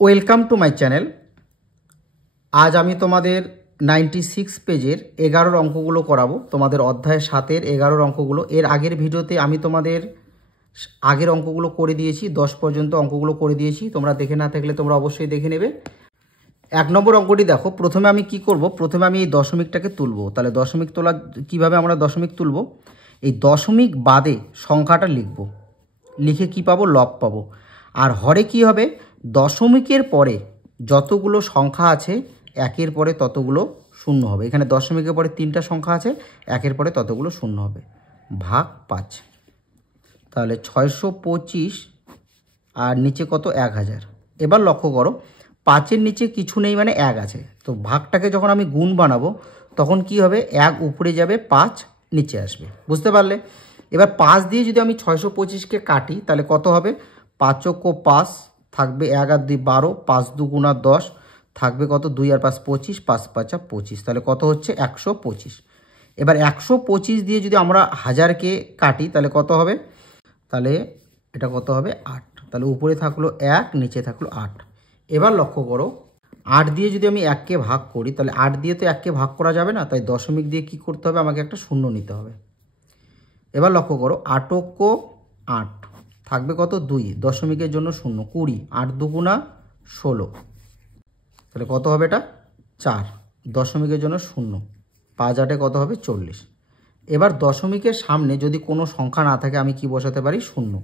Welcome to my channel. আজ আমি তোমাদের 96 পেজের 11 অঙ্কগুলো করাবো, তোমাদের অধ্যায় 7-এর 11 অঙ্কগুলো। এর আগের ভিডিওতে আমি তোমাদের আগের অঙ্কগুলো করে দিয়েছি, 10 পর্যন্ত অঙ্কগুলো করে দিয়েছি। তোমরা দেখে না থাকলে তোমরা অবশ্যই দেখে নেবে। 1 নম্বর অঙ্কটি দেখো। প্রথমে আমি কি করব, প্রথমে আমি এই দশমিকটাকে তুলব। তাহলে দশমিক তোলা কিভাবে আমরা দশমিক তুলব, এই দশমিক বাদে সংখ্যাটা লিখব, লিখে কি পাবো, লব পাবো। আর হরে কি হবে, দশমিকের পরে যতগুলো সংখ্যা আছে একের পরে ততগুলো শূন্য হবে। এখানে দশমিকের পরে 3টা সংখ্যা আছে, একের পরে ততগুলো শূন্য হবে, ভাগ 5। তাহলে 625 আর নিচে কত, 1000। এবার লক্ষ্য করো, 5-এর নিচে কিছু নেই মানে 1 আছে। তো ভাগটাকে যখন আমি গুণ বানাবো তখন কি হবে, 1 উপরে যাবে, 5 নিচে আসবে। বুঝতে পারলে? এবার 5 দিয়ে যদি আমি 625কে কাটি তাহলে কত হবে, 5 × 5 থাকবে 1 আর 2 12, 5 2 × 10 থাকবে কত, 2 আর 5 25, 5 5 25, তাহলে কত হচ্ছে 125। এবার 125 দিয়ে যদি আমরা 1000কে কাটি তাহলে কত হবে, তাহলে এটা কত হবে, 8। তাহলে উপরে থাকলো 1, নিচে থাকলো 8। এবার লক্ষ্য করো, 8 দিয়ে যদি আমি 1কে ভাগ করি তাহলে 8 দিয়ে তো 1কে ভাগ করা যাবে না, তাই দশমিক দিয়ে কি করতে হবে, আমাকে একটা শূন্য নিতে হবে। এবার লক্ষ্য করো, 8 × 8 থাকবে কত, 2, দশমিকের জন্য 0, 20, 8 2 × 16, তাহলে কত হবে, এটা 4, দশমিকের জন্য 0, 5 8 কত হবে, 40। এবার দশমিকের সামনে যদি কোনো সংখ্যা না থাকে আমি কি বসাতে পারি, 0।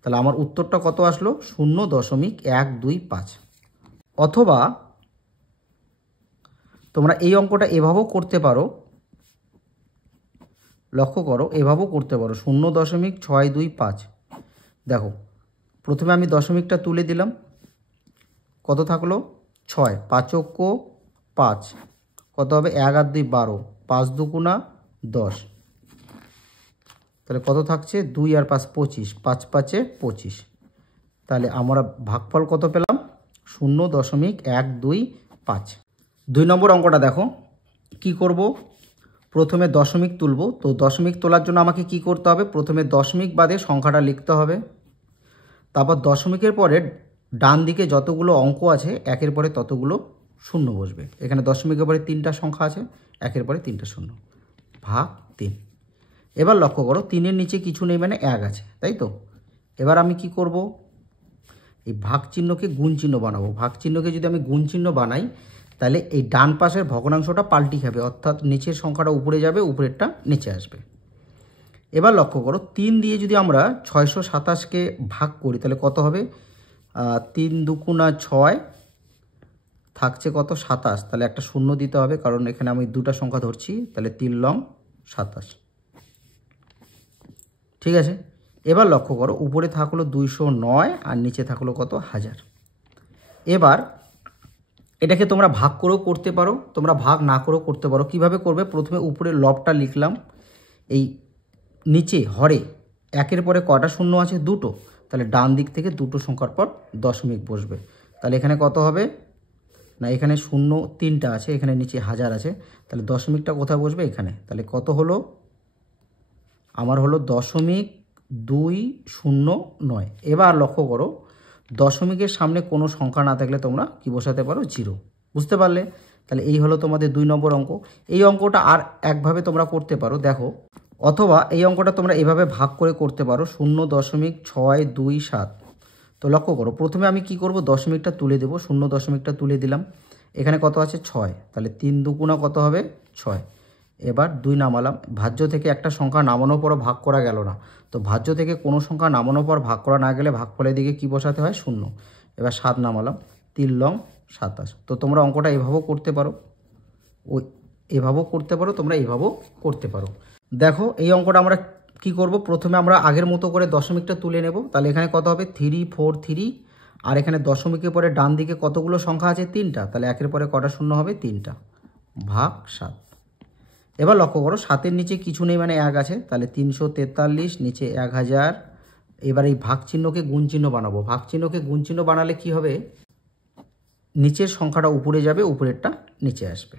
তাহলে আমার উত্তরটা কত আসলো, 0.125। অথবা তোমরা এই অঙ্কটা এভাবেও করতে পারো, লক্ষ্য করো, এভাবেও করতে পারো 0.625। দেখো, প্রথমে আমি দশমিকটা তুলে দিলাম, কত থাকলো, 6, 5 × 5 কত হবে, 1 আর 2 12, 5 2 × 10, তাহলে কত থাকছে, 2 আর 5 25, 5 5 25। তাহলে আমরা ভাগফল কত পেলাম, 0.125। 2 নম্বর অঙ্কটা দেখো, কি করব, প্রথমে দশমিক তুলব। তো দশমিক তোলার জন্য আমাকে কি করতে হবে, প্রথমে দশমিক বাদে সংখ্যাটা লিখতে হবে। তারপর দশমিকের পরে ডান দিকে যতগুলো অঙ্ক আছে একের পরে ততগুলো শূন্য বসবে। এখানে দশমিকের পরে 3টা সংখ্যা আছে, একের পরে 3টা শূন্য, ভাগ 3। এবার লক্ষ্য করো, 3-এর নিচে কিছু নেই মানে 1 আছে, তাই তো? এবার আমি কি করব, এই ভাগ চিহ্নকে গুণ চিহ্ন বানাবো। ভাগ চিহ্নকে যদি আমি গুণ চিহ্ন বানাই তাহলে এই ডান পাশের ভগ্নাংশটা পাল্টি খাবে, অর্থাৎ নিচের সংখ্যাটা উপরে যাবে, উপরেরটা নিচে আসবে। এবার লক্ষ্য করো, 3 দিয়ে যদি আমরা 627কে ভাগ করি তাহলে কত হবে, 3 2 × 6 থাকছে কত, 27। তাহলে একটা শূন্য দিতে হবে, কারণ এখানে আমি 2টা সংখ্যা ধরছি। তাহলে 3 লং 27, ঠিক আছে। এবার লক্ষ্য করো, উপরে থাকলো 209 আর নিচে থাকলো কত, 1000। এবার এটাকে তোমরা ভাগ করেও করতে পারো, তোমরা ভাগ না করেও করতে পারো। কিভাবে করবে, প্রথমে উপরে লবটা লিখলাম, এই নিচে হরে একের পরে কটা শূন্য আছে, 2টো, তাহলে ডান দিক থেকে 2টো সংখ্যার পর দশমিক বসবে। তাহলে এখানে কত হবে, না এখানে শূন্য 3টা আছে, এখানে নিচে 1000 আছে, তাহলে দশমিকটা কোথায় বসবে, এখানে। তাহলে কত হলো, আমার হলো 0.209। এবার লক্ষ্য করো, দশমিকের সামনে কোনো সংখ্যা না থাকলে তোমরা কি বসাতে পারো, 0। বুঝতে পারলে? তাহলে এই হলো তোমাদের 2 নম্বর অঙ্ক। এই অঙ্কটা আর একভাবে তোমরা করতে পারো, দেখো। অথবা এই অঙ্কটা তোমরা এভাবে ভাগ করে করতে পারো, 0.627। তো লক্ষ্য করো, প্রথমে আমি কি করব, দশমিকটা তুলে দেবো, 0 তুলে দিলাম। এখানে কত আছে, 6, তাহলে 3 2 × কত হবে, 6। এবার 2 নামালাম, ভাজ্য থেকে একটা সংখ্যা নামানোর পরও ভাগ করা গেল না। তো ভাজ্য থেকে কোনো সংখ্যা নামানোর পর ভাগ করা না গেলে ভাগফলের দিকে কি বসাতে হয়, 0। এবার 7 নামালাম, 3 লং 27। তো তোমরা অঙ্কটা এভাবেও করতে পারো, ওই এভাবেও করতে পারো, তোমরা এভাবেও করতে পারো। দেখো, এই অঙ্কটা আমরা কি করব, প্রথমে আমরা আগের মতো করে দশমিকটা তুলে নেব। তাহলে এখানে কত হবে, 3 4 3, আর এখানে দশমিকের পরে ডান দিকে কতগুলো সংখ্যা আছে, 3টা, তাহলে একের পরে কটা শূন্য হবে, 3টা, ভাগ 7। এবার লক্ষ্য করো, 7-এর নিচে কিছু নেই মানে 1 আছে, তাহলে 343, নিচে 1000। এবার এই ভাগ চিহ্নকে গুণ চিহ্ন বানাবো। ভাগ চিহ্নকে গুণ চিহ্ন বানালে কি হবে, নিচের সংখ্যাটা উপরে যাবে, উপরেরটা নিচে আসবে।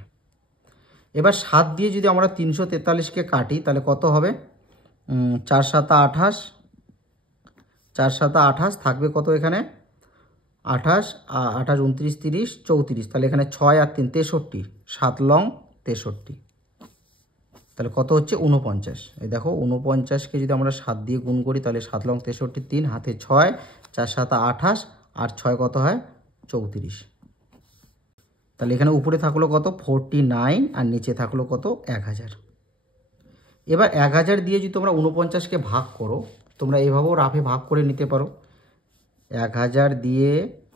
এবার 7 দিয়ে যদি আমরা 343কে কাটি তাহলে কত হবে, 4 7 28, 4 7 28 থাকবে কত, এখানে 28, 28, 29, 30, 34, তাহলে এখানে 6 আর 3 63, 7 লং 63, তাহলে কত হচ্ছে 49। এই দেখো 49কে যদি আমরা 7 দিয়ে গুণ করি তাহলে 7 লং 63, 3 হাতে 6, 4 7 28, আর 6 কত হয় 34, তাহলে এখানে উপরে থাকলো কত 49 আর নিচে থাকলো কত 1000। এবার 1000 দিয়ে যদি তোমরা 49কে ভাগ করো, তোমরা এভাবেও রাফে ভাগ করে নিতে পারো। 1000 দিয়ে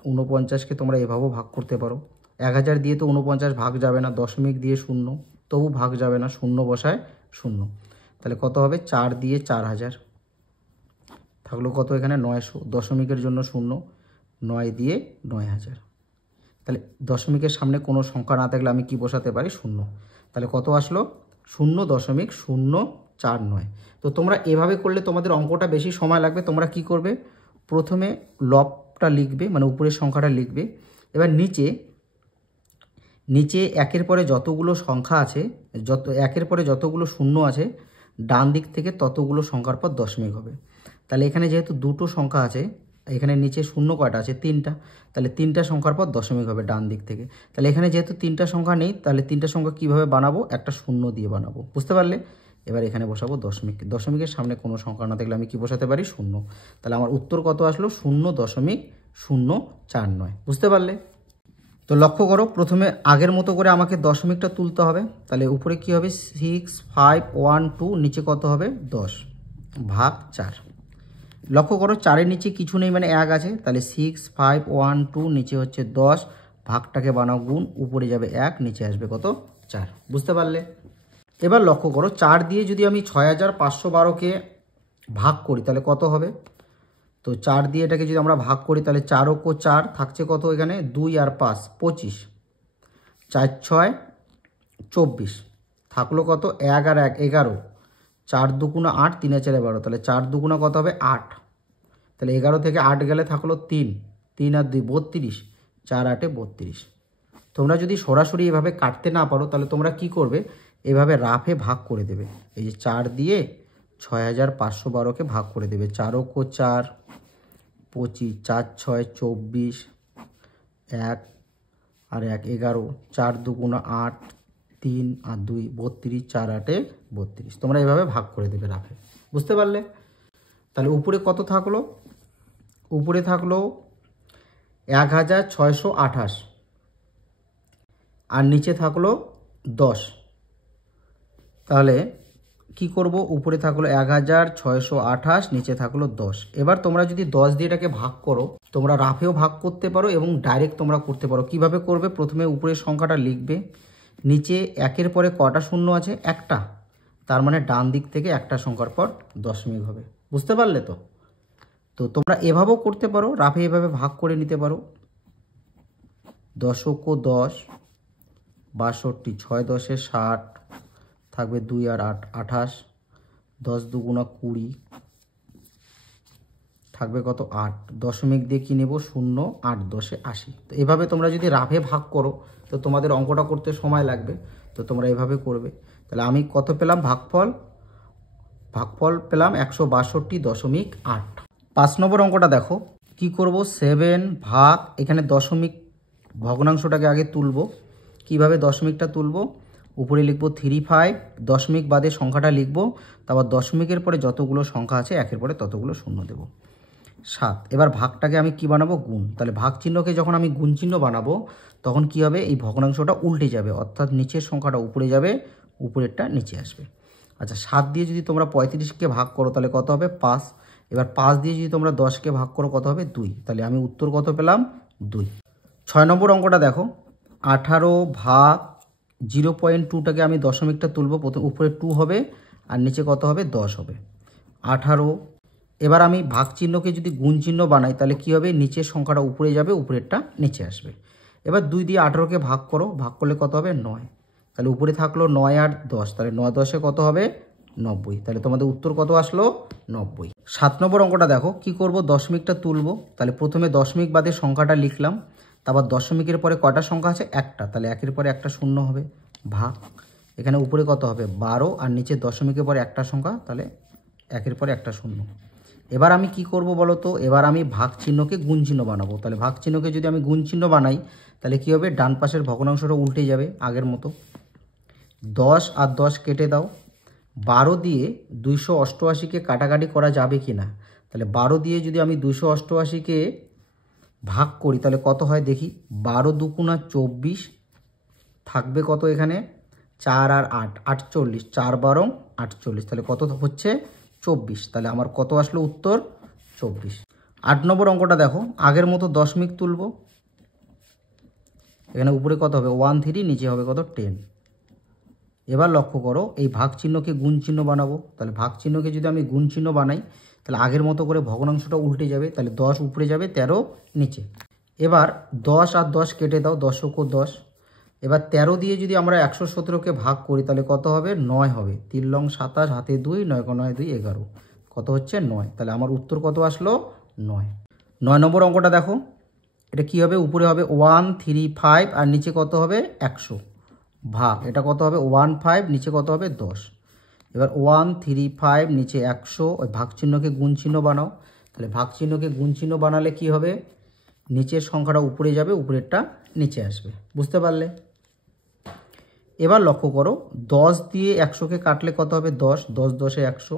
49কে তোমরা এভাবেও ভাগ করতে পারো। 1000 দিয়ে তো 49 ভাগ যাবে না, দশমিক দিয়ে 0, তবু ভাগ যাবে না, 0 বসায় 0, তাহলে কত হবে 4 দিয়ে 4000, থাকলো কত এখানে 900, দশমিকের জন্য 0, 9 দিয়ে 9000, তাহলে দশমিকের সামনে কোনো সংখ্যা না থাকলে আমি কি বসাতে পারি 0, তাহলে কত আসলো 0.049। তো তোমরা এভাবে করলে তোমাদের অঙ্কটা বেশি সময় লাগবে। তোমরা কি করবে, প্রথমে লবটা লিখবে, মানে উপরের সংখ্যাটা লিখবে, এবার নিচে একের পরে যতগুলো সংখ্যা আছে, একের পরে যতগুলো শূন্য আছে, ডান দিক থেকে ততগুলো সংখ্যার পর দশমিক হবে। তাহলে এখানে যেহেতু দুটো সংখ্যা আছে, এখানে নিচে শূন্য কয়টা আছে 3টা, তাহলে 3টা সংখ্যার পর দশমিক হবে ডান দিক থেকে। তাহলে এখানে যেহেতু 3টা সংখ্যা নেই, তাহলে 3টা সংখ্যা কীভাবে বানাবো, একটা শূন্য দিয়ে বানাবো, বুঝতে পারলে। এবার এখানে বসাবো দশমিক, দশমিকের সামনে কোনো সংখ্যা না থাকলে আমি কি বসাতে পারি 0, তাহলে আমার উত্তর কত আসলো 0.049, বুঝতে পারলে। তো লক্ষ্য করো, প্রথমে আগের মতো করে আমাকে দশমিকটা তুলতে হবে। তাহলে উপরে কি হবে 6512, নিচে কত হবে 10 ভাগ 4। লক্ষ্য করো 4-এর নিচে কিছু নেই, মানে 1 আছে, তাহলে 6512, নিচে হচ্ছে 10, ভাগটাকে বানাও গুণ, উপরে যাবে 1, নিচে আসবে কত 4, বুঝতে পারলে। এবার লক্ষ্য করো 4 দিয়ে যদি আমি 6512কে ভাগ করি তাহলে কত হবে। তো 4 দিয়ে এটাকে যদি আমরা ভাগ করি তাহলে 4 ও 4 থাকছে কত, এখানে 2 আর 5 25, 4 6 24, থাকলো কত 1 আর 1 11, 4 দুগুণা 8, 3 4 12, তাহলে 4 দুগুণা কত হবে 8, তাহলে 11 থেকে 8 গেলে থাকলো 3, 3 আর 2 32, 4 8 32। তোমরা যদি সরাসরি এভাবে কাটতে না পারো তাহলে তোমরা কি করবে, এভাবে রাফে ভাগ করে দেবে। এই যে 4 দিয়ে 6512কে ভাগ করে দেবে, 4 ও 4 25, 4 6 24, 1 আর 1 11, 4 দুগুণা 8, 3 আর 2 32, 4 8 32। তোমরা এভাবে ভাগ করে দেবে রাফে, বুঝতে পারলে। তাহলে উপরে কত থাকলো, উপরে থাকলো 1628, আর নিচে থাকলো 10। তাহলে কি করব, উপরে থাকলো 1628, নিচে থাকলো 10। এবার তোমরা যদি 10 দিয়ে এটাকে ভাগ করো, তোমরা রাফেও ভাগ করতে পারো এবং ডাইরেক্ট তোমরা করতে পারো। কিভাবে করবে, প্রথমে উপরের সংখ্যাটা লিখবে, নিচে একের পরে কটা শূন্য আছে, একটা, তার মানে ডান দিক থেকে একটা সংখ্যার পর দশমিক হবে, বুঝতে পারলে। তো তোমরা এভাবেও করতে পারো, রাফে এভাবে ভাগ করে নিতে পারো। 10 ও 10 62, 6 10 60, থাকবে 2 আর 8 28, 10 দুগুণা 20, থাকবে কত 8, দশমিক দিয়ে কি নেব 0, 8 10 80। তো এভাবে তোমরা যদি রাফে ভাগ করো তো তোমাদের অঙ্কটা করতে সময় লাগবে, তো তোমরা এভাবে করবে। তাহলে আমি কত পেলাম, ভাগফল পেলাম 162.8। 5 নম্বর অঙ্কটা দেখো কি করব, 7 ভাগ, এখানে দশমিক ভগ্নাংশটাকে আগে তুলব। কিভাবে দশমিকটা তুলব, উপরে লিখব 35, দশমিক বাদে সংখ্যাটা লিখব, তারপর দশমিকের পরে যতগুলো সংখ্যা আছে একের পরে ততগুলো শূন্য দেব, 7। এবার ভাগটাকে আমি কি বানাবো, গুণ। তাহলে ভাগ চিহ্নকে যখন আমি গুণ চিহ্ন বানাবো তখন কি হবে, এই ভগ্নাংশটা উল্টে যাবে, অর্থাৎ নিচের সংখ্যাটা উপরে যাবে, উপরেরটা নিচে আসবে। আচ্ছা 7 দিয়ে যদি তোমরা 35কে ভাগ করো তাহলে কত হবে 5। এবার 5 দিয়ে যদি তোমরা 10কে ভাগ করো কত হবে 2, তাহলে আমি উত্তর কত পেলাম 2। 6 নম্বর অঙ্কটা দেখো, 18 ভাগ 0.2টাকে আমি দশমিকটা তুলব, প্রথম উপরে 2 হবে আর নিচে কত হবে 10 হবে, 18। এবার আমি ভাগ চিহ্নকে যদি গুণ চিহ্ন বানাই তাহলে কি হবে, নিচের সংখ্যাটা উপরে যাবে, উপরেরটা নিচে আসবে। এবার 2 দিয়ে 18কে ভাগ করো, ভাগ করলে কত হবে 9, তাহলে উপরে থাকলো 9 আর 10, তাহলে 9 10 কত হবে 90, তাহলে তোমাদের উত্তর কত আসলো 90। 7 নম্বর অঙ্কটা দেখো কি করব, দশমিকটা তুলব। তাহলে প্রথমে দশমিক বাদে সংখ্যাটা লিখলাম, তারপর দশমিকের পরে কয়টা সংখ্যা আছে, একটা, তাহলে একের পরে একটা শূন্য হবে, ভাগ, এখানে উপরে কত হবে 12 আর নিচে দশমিকের পরে একটা সংখ্যা, তাহলে একের পরে একটা শূন্য। এবার আমি কি করব বলো তো, এবার আমি ভাগ চিহ্নকে গুণ চিহ্ন বানাবো। তাহলে ভাগ চিহ্নকে যদি আমি গুণ চিহ্ন বানাই তাহলে কী হবে, ডান পাশের ভগ্নাংশটা উল্টে যাবে আগের মতো। 10 আর 10 কেটে দাও। 12 দিয়ে 288কে কাটাকাটি করা যাবে কি না, তাহলে 12 দিয়ে যদি আমি 288কে ভাগ করি তাহলে কত হয় দেখি। 12 দুগুণা 24, থাকবে কত এখানে 4 আর 8 48, 4 12 48, তাহলে কত হচ্ছে 24। তাহলে আমার কত আসলো উত্তর 24। 8 নম্বর অঙ্কটা দেখো, আগের মতো দশমিক তুলব। এখানে উপরে কত হবে 13, নিচে হবে কত 10। এবার লক্ষ্য করো, এই ভাগ চিহ্নকে গুণ চিহ্ন বানাবো। তাহলে ভাগ চিহ্নকে যদি আমি গুণ চিহ্ন বানাই তাহলে আগের মতো করে ভগ্নাংশটা উল্টে যাবে। তাহলে 10 উপরে যাবে, 13 নিচে। এবার 10 আর 10 কেটে দাও, 10 ও 10। এবার 13 দিয়ে যদি আমরা 117কে ভাগ করি তাহলে কত হবে 9 হবে। 3 লং 27, হাতে 2, 9 9 2 11, কত হচ্ছে 9। তাহলে আমার উত্তর কত আসলো 9। 9 নম্বর অঙ্কটা দেখো, এটা কি হবে, উপরে হবে 135 আর নিচে কত হবে 100, ভাগ এটা কত হবে 15, নিচে কত হবে 10। এবার 135 নিচে 100, ওই ভাগ চিহ্নকে গুণ চিহ্ন বানাও। তাহলে ভাগ চিহ্নকে গুণ চিহ্ন বানালে কি হবে, নিচের সংখ্যাটা উপরে যাবে, উপরেরটা নিচে আসবে। বুঝতে পারলে? এবার লক্ষ্য করো, 10 দিয়ে 100কে কাটলে কত হবে 10, 10 10 এ 100।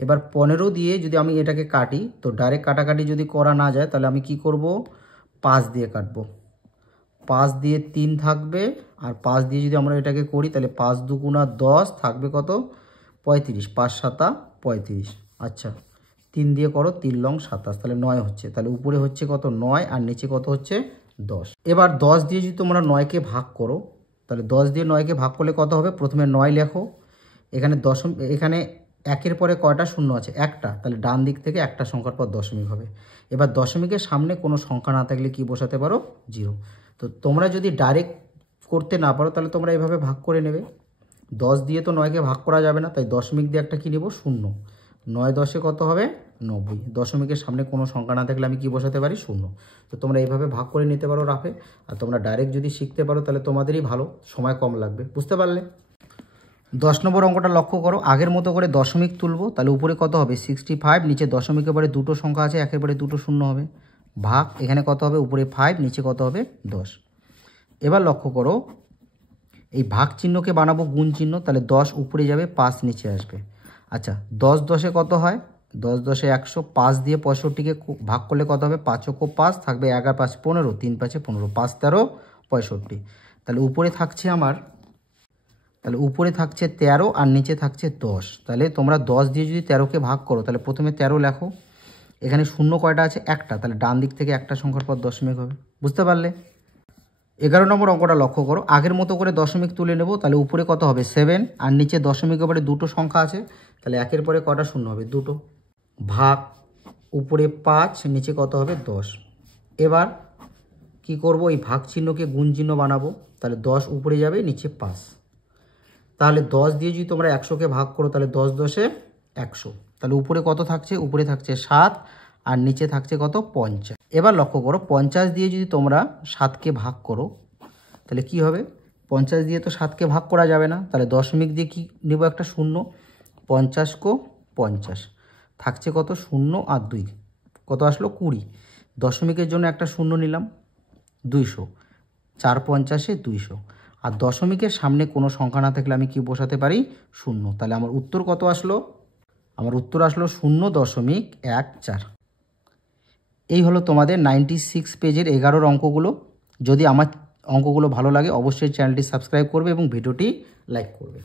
এবার 15 দিয়ে যদি আমি এটাকে কাটি তো ডাইরেক্ট কাটাকাটি যদি করা না যায় তাহলে আমি কি করব, 5 দিয়ে কাটবো। 5 দিয়ে 3 থাকবে, আর 5 দিয়ে যদি আমরা এটাকে করি তাহলে 5 দুগুণা 10, থাকবে কত 35, 5 7 35। আচ্ছা 3 দিয়ে করো, 3 লং 27, তাহলে 9 হচ্ছে। তাহলে উপরে হচ্ছে কত 9 আর নিচে কত হচ্ছে 10। এবার 10 দিয়ে যদি তোমরা 9কে ভাগ করো তাহলে 10 দিয়ে 9কে ভাগ করলে কত হবে, প্রথমে 9 লেখো। এখানে এখানে একের পরে কয়টা শূন্য আছে, একটা, তাহলে ডান দিক থেকে একটা সংখ্যার পর দশমিক হবে। এবার দশমিকের সামনে কোনো সংখ্যা না থাকলে কি বসাতে পারো 0। তো তোমরা যদি ডাইরেক্ট করতে না পারো তাহলে তোমরা এইভাবে ভাগ করে নেবে। 10 দিয়ে তো 9কে ভাগ করা যাবে না, তাই দশমিক দিয়ে একটা কী নেব, 0। 9 10 কত হবে 90। দশমিকের সামনে কোনো সংখ্যা না থাকলে আমি কি বসাতে পারি 0। তো তোমরা এইভাবে ভাগ করে নিতে পারো রাফে। আর তোমরা ডাইরেক্ট যদি শিখতে পারো তাহলে তোমাদেরই ভালো, সময় কম লাগবে। বুঝতে পারলে? 10 নম্বর অঙ্কটা লক্ষ্য করো, আগের মতো করে দশমিক তুলব। তাহলে উপরে কত হবে 65, নিচে দশমিকের পরে দুটো সংখ্যা আছে, একেবারে দুটো শূন্য হবে, ভাগ এখানে কত হবে উপরে 5, নিচে কত হবে 10। এবার লক্ষ্য করো, এই ভাগ চিহ্নকে বানাবো গুণ চিহ্ন। তাহলে 10 উপরে যাবে, 5 নিচে আসবে। আচ্ছা 10 10 কত হয়, 10 10 100, 5 দিয়ে 65কে ভাগ করলে কত হবে 5 ও 5, থাকবে 11 5 15, 3 5 15, 5 13 65। তাহলে উপরে থাকছে আমার, তাহলে উপরে থাকছে 13 আর নিচে থাকছে 10। তাহলে তোমরা 10 দিয়ে যদি 13কে ভাগ করো তাহলে প্রথমে 13 লেখো। এখানে শূন্য কয়টা আছে, একটা, তাহলে ডান দিক থেকে একটা সংখ্যার পর দশমিক হবে। বুঝতে পারলে? 11 নম্বর অঙ্কটা লক্ষ্য করো, আগের মতো করে দশমিক তুলে নেব। তাহলে উপরে কত হবে 7 আর নিচে দশমিকের পরে দুটো সংখ্যা আছে, তাহলে একের পরে কটা শূন্য হবে, দুটো, ভাগ উপরে 5, নিচে কত হবে 10। এবার কি করব, এই ভাগ চিহ্নকে গুণ চিহ্ন বানাবো। তাহলে 10 উপরে যাবে, নিচে 5। তাহলে 10 দিয়ে যদি তোমরা 100কে ভাগ করো তাহলে 10 10 এ 100। তাহলে উপরে কত থাকছে, উপরে থাকছে 7 আর নিচে থাকছে কত 50। এবার লক্ষ্য করো, 50 দিয়ে যদি তোমরা 7কে ভাগ করো তাহলে কি হবে, 50 দিয়ে তো 7কে ভাগ করা যাবে না, তাহলে দশমিক দিয়ে কি নেব, একটা শূন্য। 50 কো 50, থাকছে কত 0 আর 2, কত আসলো 20। দশমিকের জন্য একটা শূন্য নিলাম, 200, 4 50 200। আর দশমিকের সামনে কোনো সংখ্যা না থাকলে আমি কি বসাতে পারি 0। তাহলে আমার উত্তর কত আসলো, আমার উত্তর আসলো 0.14। এই হলো তোমাদের 96 পেজের 11 অঙ্কগুলো। যদি আমার অঙ্কগুলো ভালো লাগে অবশ্যই চ্যানেলটি সাবস্ক্রাইব করবে এবং ভিডিওটি লাইক করবে।